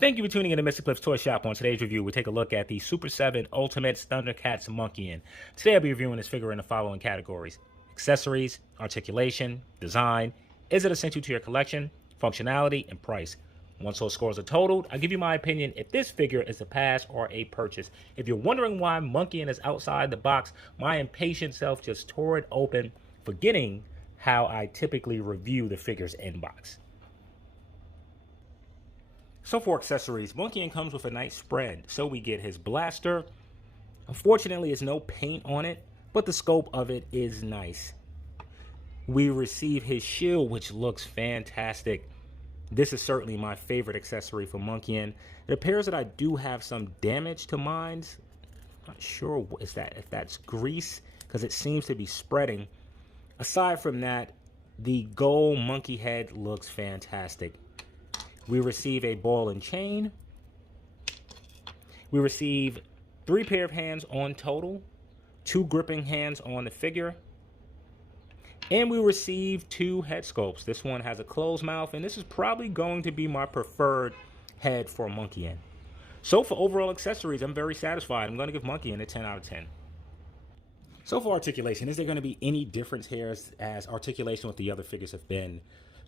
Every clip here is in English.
Thank you for tuning in to Mr. Cliff's Toy Shop. On today's review, we take a look at the Super 7 Ultimate Thundercats Monkian. Today I'll be reviewing this figure in the following categories: accessories, articulation, design, is it essential to your collection, functionality, and price. Once those scores are totaled, I'll give you my opinion if this figure is a pass or a purchase. If you're wondering why Monkian is outside the box, my impatient self just tore it open, forgetting how I typically review the figure's inbox. So for accessories, Monkian comes with a nice spread. So we get his blaster. Unfortunately, there's no paint on it, but the scope of it is nice. We receive his shield, which looks fantastic. This is certainly my favorite accessory for Monkian. It appears that I do have some damage to mine. Not sure if that's grease, because it seems to be spreading. Aside from that, the gold monkey head looks fantastic. We receive a ball and chain. We receive 3 pair of hands on total, 2 gripping hands on the figure, and we receive 2 head sculpts. This one has a closed mouth, and this is probably going to be my preferred head for Monkian. So for overall accessories, I'm very satisfied. I'm going to give Monkian a 10 out of 10. So for articulation, is there going to be any difference here as articulation with the other figures have been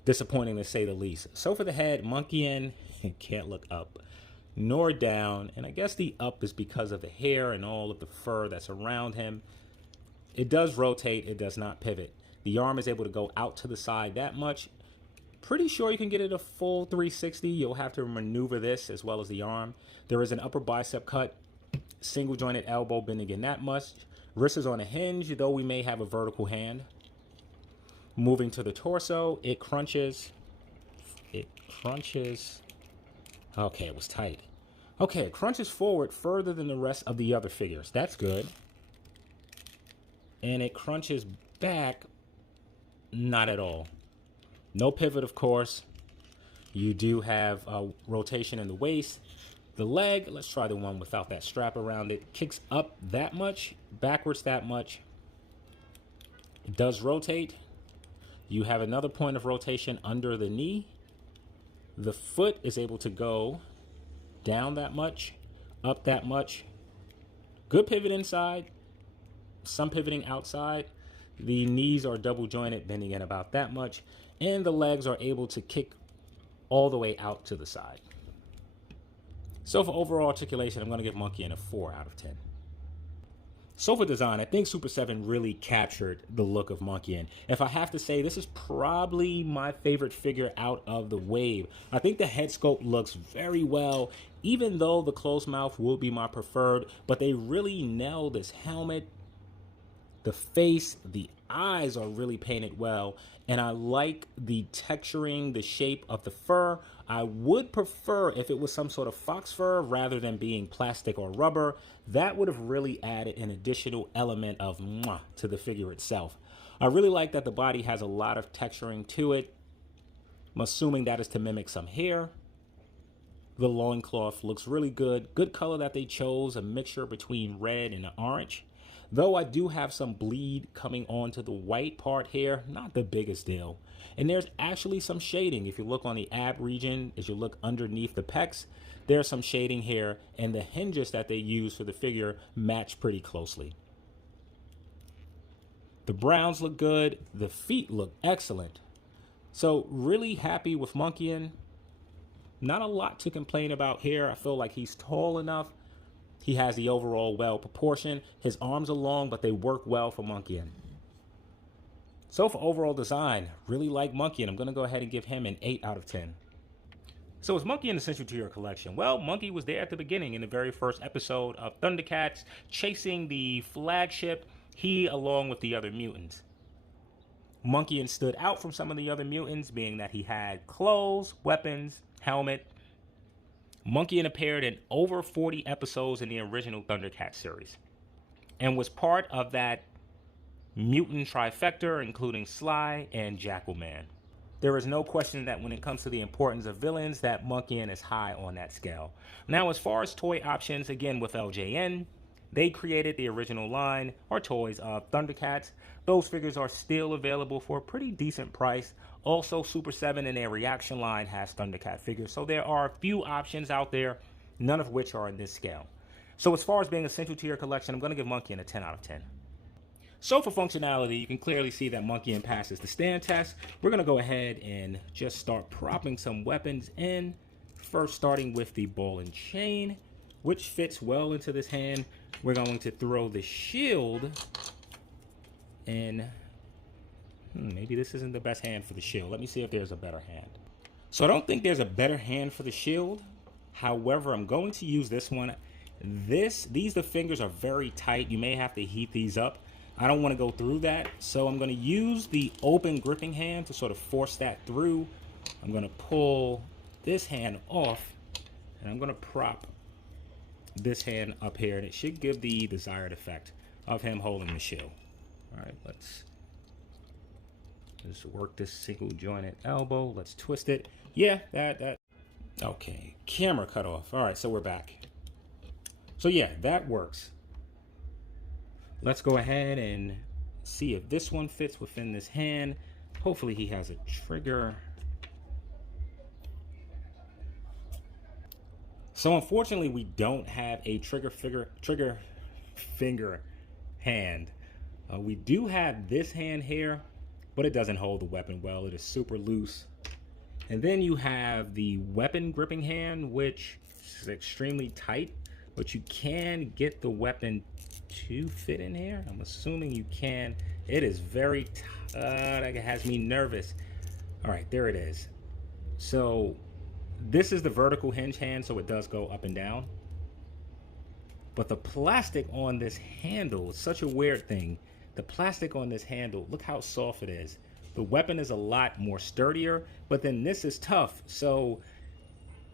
disappointing to say the least? So for the head, Monkian can't look up nor down, and I guess the up is because of the hair and all of the fur that's around him. It does rotate, it does not pivot. The arm is able to go out to the side that much. Pretty sure you can get it a full 360. You'll have to maneuver this as well as the arm. There is an upper bicep cut, single jointed elbow bending in that much. Wrist is on a hinge, though we may have a vertical hand. Moving to the torso, it crunches. Okay, it was tight. Okay, it crunches forward further than the rest of the other figures. That's good. And it crunches back, not at all. No pivot, of course. You do have rotation in the waist. The leg, let's try the one without that strap around it. Kicks up that much, backwards that much. It does rotate. You have another point of rotation under the knee. The foot is able to go down that much, up that much. Good pivot inside, some pivoting outside. The knees are double jointed, bending in about that much. And the legs are able to kick all the way out to the side. So for overall articulation, I'm going to give Monkian a 4 out of 10. So for design, I think Super 7 really captured the look of Monkian. If I have to say, this is probably my favorite figure out of the wave. I think the head sculpt looks very well, even though the closed mouth will be my preferred, but they really nailed this helmet. The face, the eyes are really painted well, and I like the texturing, the shape of the fur. I would prefer if it was some sort of fox fur rather than being plastic or rubber. That would have really added an additional element of mwah to the figure itself. I really like that the body has a lot of texturing to it. I'm assuming that is to mimic some hair. The loincloth looks really good. Good color that they chose, a mixture between red and orange. Though I do have some bleed coming onto the white part here, not the biggest deal. And there's actually some shading. If you look on the ab region, as you look underneath the pecs, there's some shading here, and the hinges that they use for the figure match pretty closely. The browns look good. The feet look excellent. So really happy with Monkian. Not a lot to complain about here. I feel like he's tall enough. He has the overall well proportion. His arms are long, but they work well for Monkian. So for overall design, really like Monkian. I'm going to go ahead and give him an 8 out of 10. So is Monkian essential to your collection? Well, Monkey was there at the beginning in the very first episode of Thundercats, chasing the flagship, he along with the other mutants. Monkian stood out from some of the other mutants, being that he had clothes, weapons, helmet. Monkian appeared in over 40 episodes in the original Thundercats series and was part of that mutant trifecta, including Sly and Jackalman. There is no question that when it comes to the importance of villains, that Monkian is high on that scale. Now, as far as toy options, again with LJN, They created the original line or toys of Thundercats. Those figures are still available for a pretty decent price. Also, Super 7 in their reaction line has Thundercat figures. So there are a few options out there, none of which are in this scale. So as far as being essential to your collection, I'm going to give Monkian a 10 out of 10. So for functionality, you can clearly see that Monkian passes the stand test. We're going to go ahead and just start propping some weapons in. First, starting with the ball and chain, which fits well into this hand. We're going to throw the shield in. Maybe this isn't the best hand for the shield. Let me see if there's a better hand. So I don't think there's a better hand for the shield. However, I'm going to use this one. The fingers are very tight. You may have to heat these up. I don't want to go through that. So I'm going to use the open gripping hand to sort of force that through. I'm going to pull this hand off and I'm going to prop this hand up here, and it should give the desired effect of him holding the shield. All right, let's just work this single jointed elbow. Let's twist it. Yeah, that. Okay, camera cut off. All right, so we're back. So yeah, that works. Let's go ahead and see if this one fits within this hand. Hopefully he has a trigger. So unfortunately, we don't have a trigger finger hand. We do have this hand here, but it doesn't hold the weapon well. It is super loose. And then you have the weapon gripping hand, which is extremely tight, but you can get the weapon to fit in here. I'm assuming you can. It is very tight. It has me nervous. All right, there it is. So this is the vertical hinge hand, so it does go up and down. But the plastic on this handle is such a weird thing. The plastic on this handle, look how soft it is. The weapon is a lot more sturdier, but then this is tough. So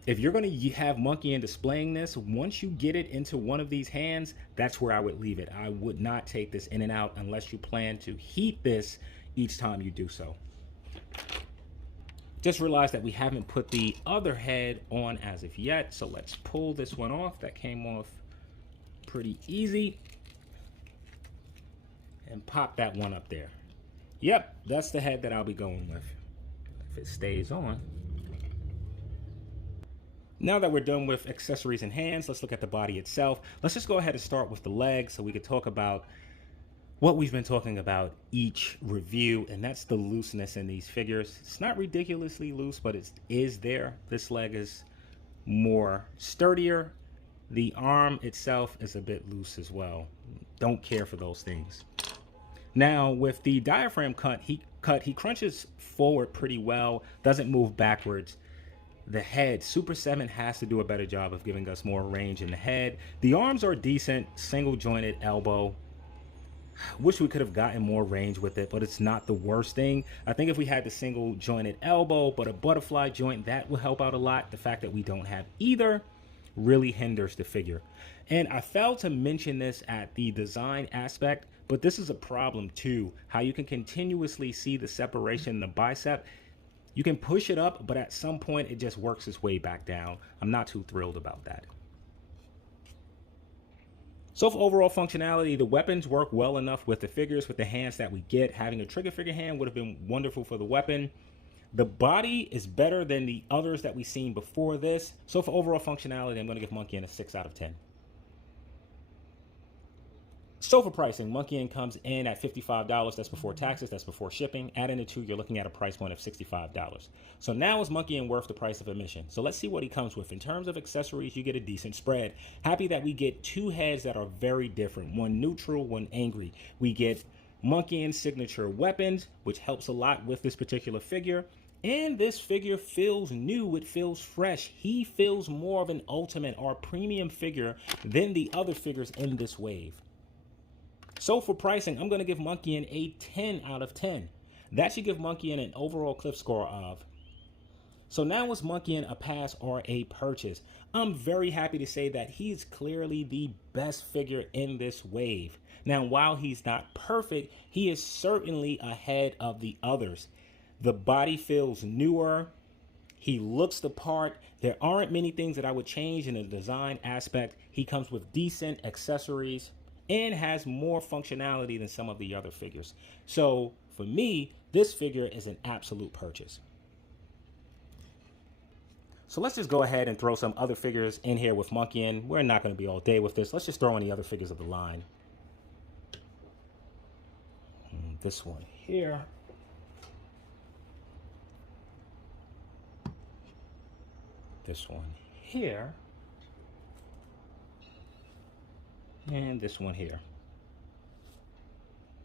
if you're going to have Monkian displaying this, once you get it into one of these hands, that's where I would leave it. I would not take this in and out unless you plan to heat this each time you do so. Just realized that we haven't put the other head on as of yet, so let's pull this one off. That came off pretty easy. And pop that one up there. Yep, that's the head that I'll be going with, if it stays on. Now that we're done with accessories and hands, let's look at the body itself. Let's just go ahead and start with the legs so we can talk about what we've been talking about each review, and that's the looseness in these figures. It's not ridiculously loose, but it is there. This leg is more sturdier. The arm itself is a bit loose as well. Don't care for those things. Now with the diaphragm cut, he crunches forward pretty well, doesn't move backwards. The head, Super 7 has to do a better job of giving us more range in the head. The arms are decent, single jointed elbow. Wish we could have gotten more range with it, but it's not the worst thing. I think if we had the single jointed elbow, but a butterfly joint, that will help out a lot. The fact that we don't have either really hinders the figure. And I failed to mention this at the design aspect, but this is a problem too. How you can continuously see the separation in the bicep. You can push it up, but at some point it just works its way back down. I'm not too thrilled about that. So for overall functionality, the weapons work well enough with the figures, with the hands that we get. Having a trigger figure hand would have been wonderful for the weapon. The body is better than the others that we've seen before this. So for overall functionality, I'm going to give Monkian a 6 out of 10. So for pricing, Monkian comes in at $55. That's before taxes, that's before shipping. Add in the 2, you're looking at a price point of $65. So now is Monkian worth the price of admission? So let's see what he comes with. In terms of accessories, you get a decent spread. Happy that we get 2 heads that are very different. One neutral, one angry. We get Monkian's signature weapons, which helps a lot with this particular figure. And this figure feels new, it feels fresh. He feels more of an ultimate or premium figure than the other figures in this wave. So for pricing, I'm going to give Monkian a 10 out of 10. That should give Monkian an overall cliff score of. So now is Monkian a pass or a purchase? I'm very happy to say that he's clearly the best figure in this wave. Now, while he's not perfect, he is certainly ahead of the others. The body feels newer. He looks the part. There aren't many things that I would change in the design aspect. He comes with decent accessories and has more functionality than some of the other figures. So for me, this figure is an absolute purchase. So let's just go ahead and throw some other figures in here with Monkian. We're not going to be all day with this. Let's just throw in the other figures of the line. This one here. This one here. And this one here.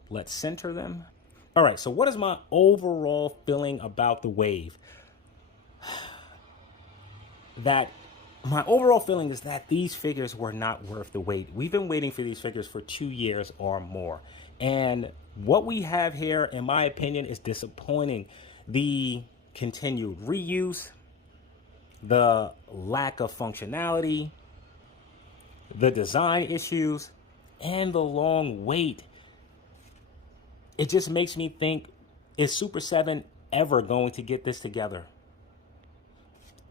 Let's center them. All right, so what is my overall feeling about the wave? My overall feeling is that these figures were not worth the wait. We've been waiting for these figures for 2 years or more. And what we have here, in my opinion, is disappointing. The continued reuse, the lack of functionality, the design issues, and the long wait. It just makes me think, is Super 7 ever going to get this together?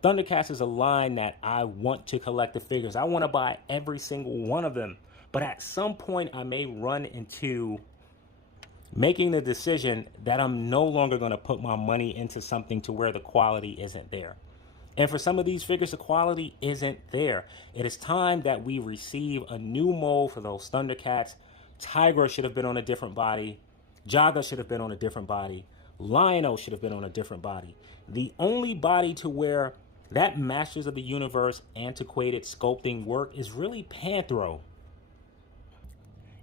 Thundercats is a line that I want to collect the figures. I want to buy every single one of them. But at some point, I may run into making the decision that I'm no longer going to put my money into something to where the quality isn't there. And for some of these figures, the quality isn't there. It is time that we receive a new mold for those Thundercats. Tigra should have been on a different body. Jaga should have been on a different body. Lion-O should have been on a different body. The only body to where that Masters of the Universe antiquated sculpting work is really Panthro.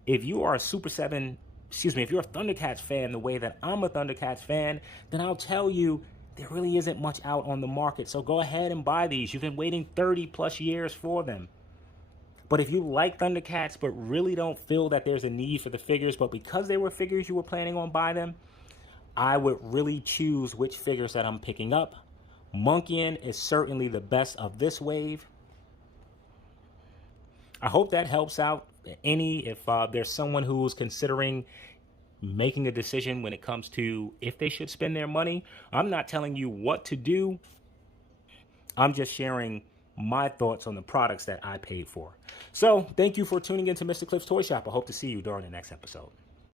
If you are a Super 7, if you're a Thundercats fan the way that I'm a Thundercats fan, then I'll tell you there really isn't much out on the market. So go ahead and buy these. You've been waiting 30 plus years for them. But if you like Thundercats but really don't feel that there's a need for the figures, but because they were figures you were planning on buying them, I would really choose which figures that I'm picking up. Monkian is certainly the best of this wave. I hope that helps out if there's someone who's considering making a decision when it comes to if they should spend their money. I'm not telling you what to do. I'm just sharing my thoughts on the products that I paid for. So thank you for tuning into Mr. Cliff's Toy Shop. I hope to see you during the next episode.